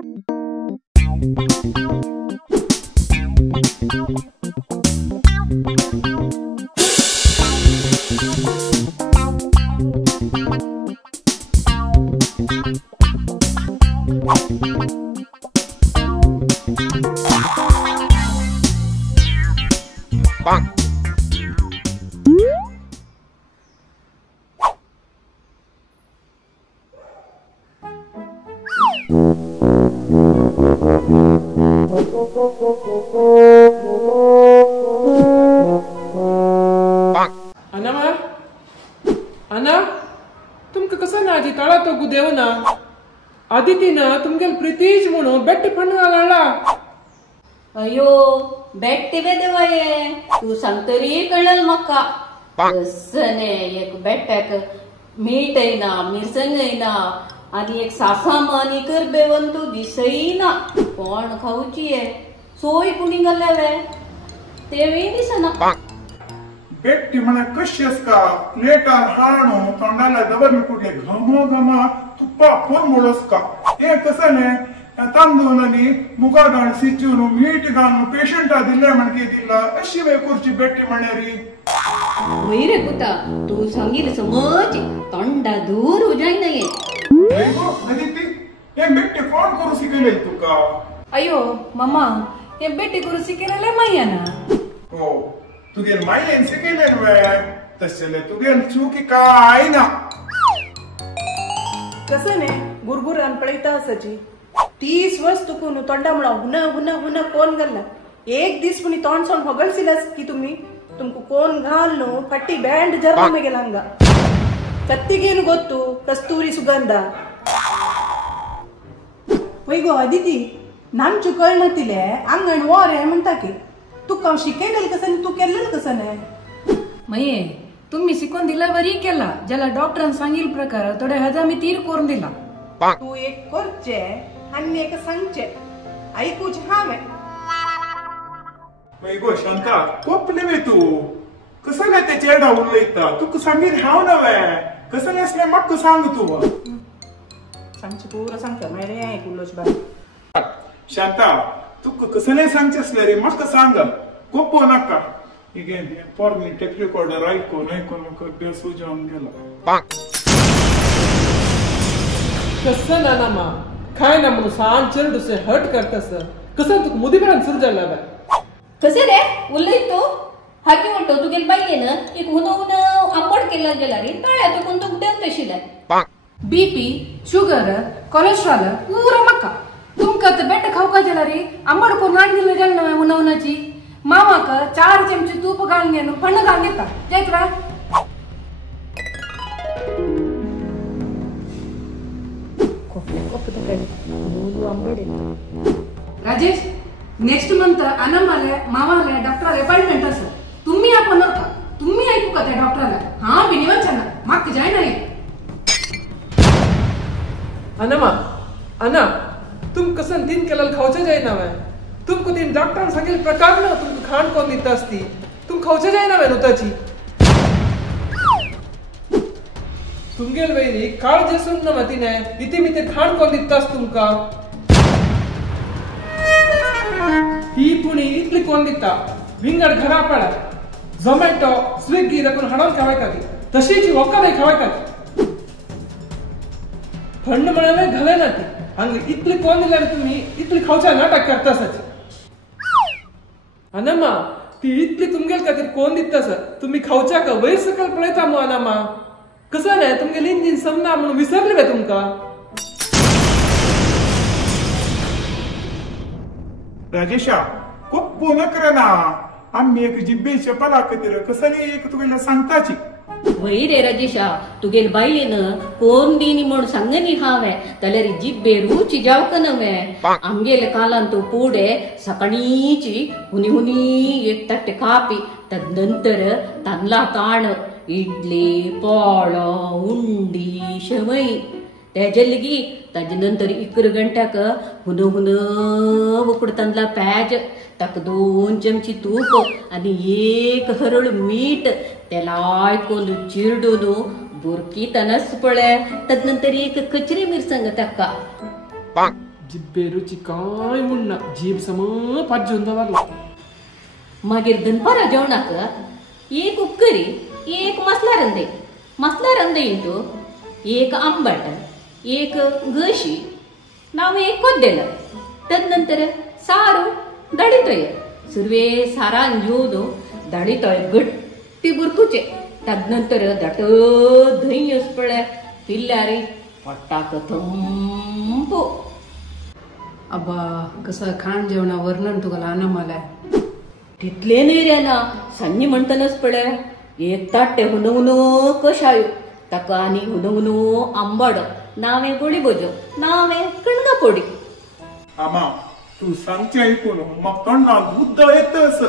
अना तुमका कसं ना आजी तळा तो गुदेव ना आदितीनं तुमगेल प्रितीज म्हणून बेट्टी फंड घालला. अयो बेट्टी बेदेवा ये तू सांग तरी कळलं मका कसने एक बेट्ट्याक मीठ येना मिरसंग येना आणि एक सासामानी कर बेवन तू दिसई ना कोण खाऊची आहे सोय कुणी घालावे तेवी दिसना. बेट्टी म्हणा कशीस का प्लेटार हाणू तोंडाला दबर मी कुठले घम घम तुप्पा पोरमुळस का हे कसं ने तांदूळ आणि मुगा डाळ शिजून मीठ घालून पेशंटा दिले म्हणके दिला अशी वे कुर्ची बेट्टी म्हणणारी. होई रे कुता तू सांगितलं समज तोंडा दूर उजाय नाहीये. अदिती हे बेट्टी कोण करू शिकले तुका. अयो मम्मा हे बेट्टी करू शिकलेले माहिया ना. हो तुगे मायेन शिकले वे तसले तुगे चुकी काय ना. कसं ने गुरगुरान पळयता असाची 30 वर्ष तुकून तोंडा म्हणा हुना हुना हुना कोण घालला एक दीस पुणी तोंड सोन होगळसिलास की तुम्ही तुमको कोण घाल नु फट्टी बँड जर्म गेला हंगा कत्तिगेनु गोत्तू कस्तूरी सुगंध. होय गो अदिती नाम चुकळ नतिले अंगण वोरे म्हणता की तू शिकयलेलं कसं तू केलेलं कसं नाही. मये तुम्ही शिकून दिला बरी केला ज्याला डॉक्टरान सांगिल प्रकार थोडे हजामी तीर करून दिला. तू एक करचे आणि एक सांगचे ऐकूच हावे. गो शांता कोपले वे तू कसं नाही त्याचे डाऊन उलयता तू सांगीन हाव नवे कसं नसले मग सांग तू सांगचे पुरा सांगता मेरे ऐकूलोच बाय. शांता तू कसं नाही सांगचेस रे मग सांग कोपो नका ಈಗ ಫಾರ್ಮಿ ಟೆಕ್ ರೆಕಾರ್ಡರ್ ऐकून बेसू जाऊन गेला. कसं ना मा काय ना म्हणून सांग चिरडू से हट करतस कसं तू मुदीपर्यंत सुरू झाला बा. कसे रे उलयतो हाकी म्हणतो तू गेल बाई ना एक हुन आंबट केला गेला रे तळ्या तो कोण तू देव तशीला बीपी शुगर कोलेस्ट्रॉल पुरा मक्का तुमका तर बेट खाऊ का गेला रे आंबट करून आणली गेल ना उन्हाची मामा का 4 चमचे तूप घालून फण घालून देता जयकरा. राजेश नेक्स्ट मंथ अनमाले मामाले डॉक्टर अपॉइंटमेंट असं तुम्ही आपण का तुम्ही ऐकू का त्या डॉक्टरला हा विनिवचन माग जाय नाही. अनमा अना तुम कसं तीन केलं खाऊच्या जाय ना तुमको तीन डॉक्टर सांगेल प्रकार ना तुमको खाण कोण देत असती तुम खाऊच्या जाय ना नुताची तुमगेल वैरी काळ जेसून ना मतीने इथे मी ते खाण कोण दितास तुमका ही पुणी इतली कोण दिता विंगड घरा पडा झोमॅटो स्विगी रकून हाडून खावाय का ती तशीची वका नाही खावाय का ती फंड म्हणाले घाले ना ती आणि इतली कोण दिला तुम्ही इतली खाऊच्या नाटक करतासाची. अनमा ती इतली तुमगेल खातीर कोण दितास तुम्ही खाऊच्या का वैर सकल पळयता मग अनमा कसं नाही तुमगे इंजिन समना म्हणून विसरले का तुमका. राजेशा खूप नकर ना आम्ही एक जिब्बेच्या पला खातीर कसं नाही एक तुला सांगताची. वै रे राजेशा तुगेल बाईन कोण दिनी म्हणून सांगनी हावे जाल्यार जिब्बे रुची जावक नवे आमगेले कालान तो पोडे सकाळीची हुनी हुनी एक तट्टे कापी तदनंतर तांदला ताण इडली पोळ उंडी शेवई तेजेलगी ताजे नंतर 1 घंट्याक हुन हुन उकड तांदला पॅज ताक 2 चमची तूप आणि 1 हरळ मीठ त्याला ऐकून चिरडून बुरकी तनस पळे तदनंतर 1 कचरी मिरसांग ताका. जिब्बे रुची काय उडना जीभ सम पाज्जून दवरला मागीर दनपारा जेवणाक एक उपकरी एक मसला रंदे इंटू एक आंबट एक गशी नाव एक कोद्देलं तदनंतर सारू दडितोय सुरवे सारान घेऊन दडितोय गट्टी बुरकुचे तदनंतर दट धंय पळ्या पिल्ल्यारी पट्टाक थंपू अब्बा कसं खाण जेवणा वर्णन तुका आना मला तितले न्ही रे ना सन्नी म्हणटनच पळय एक ताट्टे हुनहुन कशायो ताका आनी हुनहुन आंबड नावे गोडी बोजो नावे कणगा पोडी आमा तू सांगचे ऐकून मग तोंडात बुद्ध येतस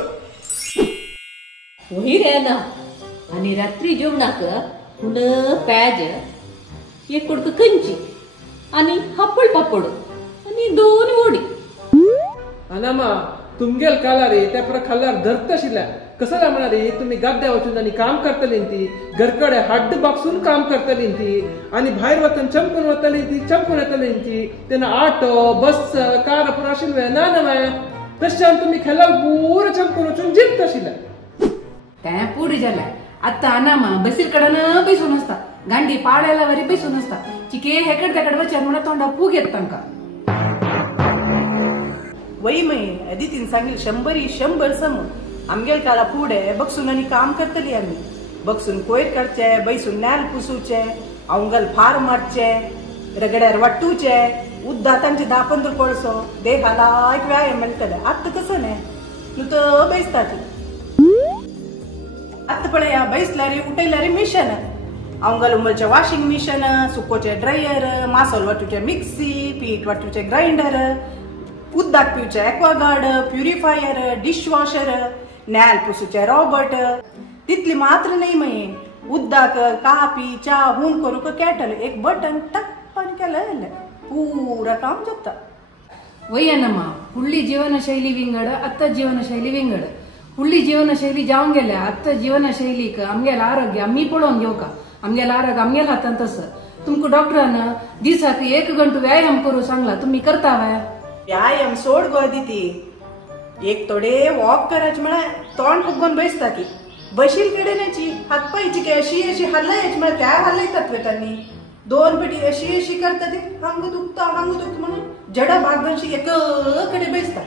वही रे ना आनी रात्री जेवणाक हुन पॅज एक कुडक कंची आनी हापड पापड आनी 2 वडी अनामा तुमगेल काला रे त्या पर खाल्ल्यार धरत आशिल्ल्या कसं म्हणा रे तुम्ही गाद्या वचून आणि काम करतली ती घरकडे हाड्ड बागसून काम करतली ती आणि भायर वतन चमकून वतली ती चमकून येतली ती त्यांना ऑटो बस कार पुरा आशिल्ले ना नवे तशान तुम्ही खेळाल पूर चमकून वचून जिंकत आशिल्ल्या त्या पुढे झाल्या आता अनामा बसीर कडन बैसून असता गांडी पाड्याला वरी बैसून असता चिके हेकड तेकड वचन म्हणा तोंडा पूग येत तांका वही मै अदितीन सांगेल 100 सम आमगेल काला पुढे बगसून आणि काम करतली आम्ही बगसून कोयर करचे बैसून नाल पुसूचे अवंगल फार मारचे रगड्यार वाटूचे उद्दा तांचे 10-15 कोळसो देहाला एक व्यायाम मिळतले आता कसं नाही तू तर बैसतात आता पळे या बैसलारी उठयलारी मिशन अवंगल उमलचे वॉशिंग मिशन सुकोचे ड्रायर मासोल वाटूचे मिक्सी पीठ वाटूचे ग्राइंडर उद्दाक पिवचे एक्वागार्ड प्युरिफायर डिशवॉशर नॅल पुसूचे रॉबर्ट तितली मात्र नाही मये उद्दाक कापी चा हून करूक केटल एक बटन टप्पन केलं पूरा काम जाता वयनमा फुडली जीवनशैली विंगड आता जीवनशैली विंगड फुडली जीवनशैली जावन गेल्या आता जीवनशैलीक आमगेला आरोग्य आम्ही पळोवन घेऊ का आमगेला आरोग्य आमगेला हातांत तसं तुमका डॉक्टरान दिसाक 1 घंटो व्यायाम करू सांगला तुम्ही करता वय व्यायाम सोड गो दिती एक थोडे वॉक करायचे म्हणा तोंड फुगून बैसता की बशील कडेची हातपायची की अशी हल्लायची म्हणा त्या हल्लायतात वे त्यांनी 2 पेटी अशी करता ती हांग दुखता म्हणून जडा भागवंशी एक कडे बैसता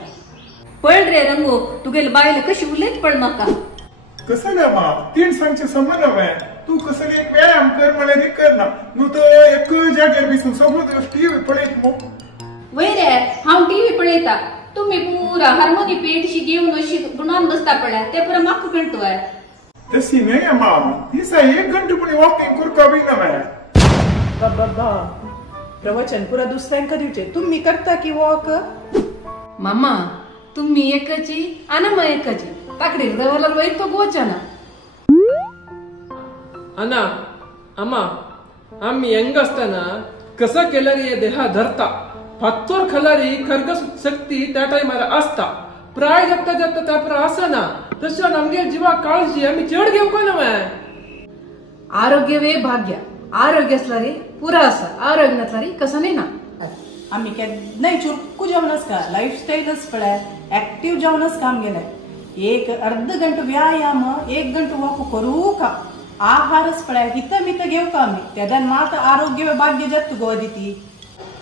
पळ रे रंगो तुगेल बायला कशी उलयत पळ म्हाका कसं ना मा 3 सांगचे संबंध आहे तू कसं एक व्यायाम कर मला रे कर ना नु तर एक जागेर बसून सगळं दिवस टीव्ही पळयत मग वय रे हांव टीव्ही पळयता तुम्ही पुरा हार्मोनी पेटशी घेऊन अशी गुणान बसता पळ्या ते पुरा म्हाका कळतोय तशी नाही मा दिसा 1 घंटो पण वॉकिंग करका बी ना बाबा प्रवचन पुरा दुसऱ्यांका दिवचे तुम्ही करता की वॉक मामा तुम्ही एकची अनमा एकची ताकडी रवला वैर तो गोचना अना अम्मा आम्ही यंग असताना कसं केल्यारी हे देहा धरता फात्तोर खलारी खरगस शक्ती त्या टायमार असता प्राय जगता त्या पर असना तशा आमगे जिवा काळजी आम्ही चढ घेवको नव्हे आरोग्य वे भाग्य आरोग्य असलारी पुरा असा आरोग्य नसलारी कसं नाही ना आम्ही केन्नाय चुरकू जेवणच का लाईफस्टाईलच पळय ऍक्टिव्ह जेवणच काम गेलंय एक अर्ध घंटो व्यायाम 1 घंटो वॉक करू का आहारच पळय हित घेऊ का आम्ही त्यादान मात आरोग्य वे भाग्य जत गो दिती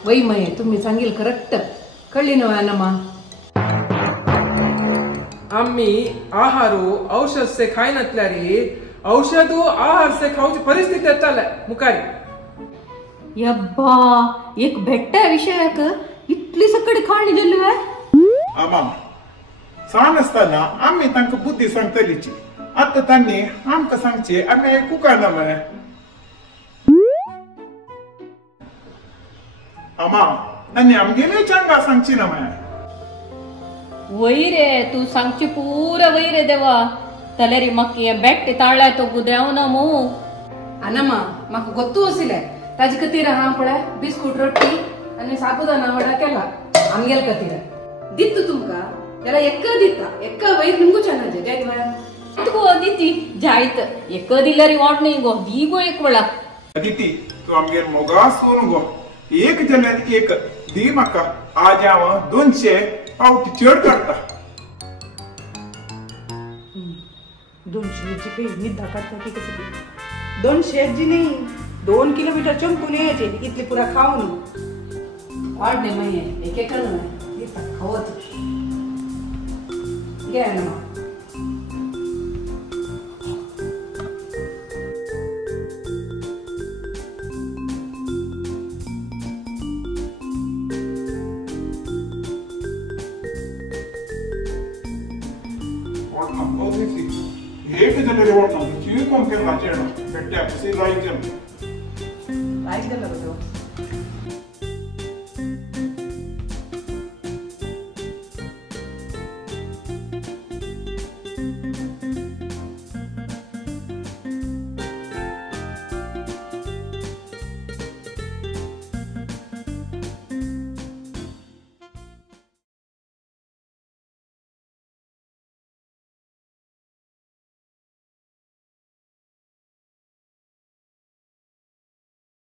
वै मये तुम्ही सांगेल करेक्ट कळली नव्हे अनमा आम्ही आहारो औषध से खाय नसल्यारी औषधो आहार से खाऊची परिस्थिती येताले मुखारी यब्बा एक भेट्टा विषयाक इतली सकडी खाणी दिली आहे आमा सांग असताना आम्ही तांका बुद्धी सांगतलीची आता त्यांनी आमका सांगचे आम्ही ऐकू का ना मय आमा त्यांनी आमगेले चांगा सांगची ना मय वय रे तू सांगची पुरा वय रे देवा तलेरी मक्की बेट्टे ताळ्या तो गुद्याव ना मो अनमा म्हाका गोत्तू आशिल्ले ताजे खातीर हांव पळय बिस्कूट रोटी आनी साबुदाना वडा केला आमगेल खातीर दित तुमका त्याला एक वयर निघूच्या ना जायत वया गो दिती जायत एक दिल्यारी वाट नाही गो दी गो एक वेळा अदिती तू आमगेर मोगा सोन गो एक जाल्यार एक दी म्हाका आज हांव 200 पावती चड काडटा 200 जी निद्दा काढता की कसं 200 जी नाही 2 किलोमीटर चंपून यायचे इतली पुरा खाऊन वाढ नाही माहिती एक एक खावत घ्या ना एक जाल्यार वाटना ची कंपेर वाचेना बेट्या कशी लायक राईस दिला